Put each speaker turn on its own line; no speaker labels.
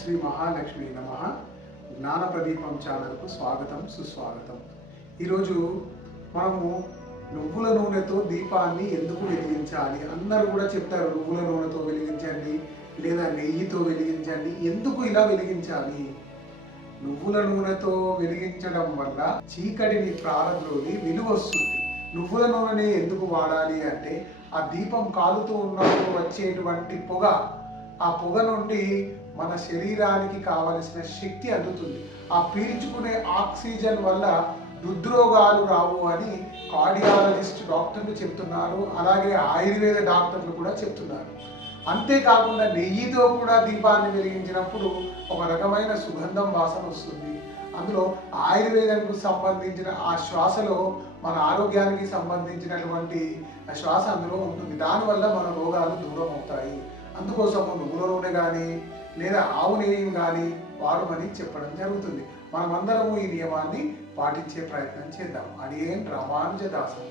శ్రీ మహాలక్ష్మి నమ. జ్ఞాన ప్రదీపం ఛానల్కు స్వాగతం సుస్వాగతం. ఈరోజు మనము నువ్వుల నూనెతో దీపాన్ని ఎందుకు వెలిగించాలి? అందరూ కూడా చెప్తారు నువ్వుల నూనెతో వెలిగించండి లేదా నెయ్యితో వెలిగించండి. ఎందుకు ఇలా వెలిగించాలి? నువ్వుల నూనెతో వెలిగించడం వల్ల చీకటిని ప్రారంభంలోని విలువ వస్తుంది. నువ్వుల నూనెని ఎందుకు వాడాలి అంటే ఆ దీపం కాలుతూ ఉన్నప్పుడు వచ్చేటువంటి పొగ ఆ పొగ నుండి మన శరీరానికి కావలసిన శక్తి అందుతుంది. ఆ పీల్చుకునే ఆక్సిజన్ వల్ల హృద్రోగాలు రావు అని కార్డియాలజిస్ట్ డాక్టర్లు చెప్తున్నారు. అలాగే ఆయుర్వేద డాక్టర్లు కూడా చెప్తున్నారు. అంతేకాకుండా నెయ్యితో కూడా దీపాన్ని వెలిగించినప్పుడు ఒక రకమైన సుగంధం వాసన వస్తుంది. అందులో ఆయుర్వేదంకు సంబంధించిన ఆ శ్వాసలో మన ఆరోగ్యానికి సంబంధించినటువంటి శ్వాస అందులో ఉంటుంది. దానివల్ల మన రోగాలు దూరం అవుతాయి అందుకోసం నువ్వుల నూనె కానీ లేదా ఆవు నెయ్యి కానీ వాడమని చెప్పడం జరుగుతుంది. మనమందరము ఈ నియమాన్ని పాటించే ప్రయత్నం చేద్దాం. అది ఏం రామానుజదాసం.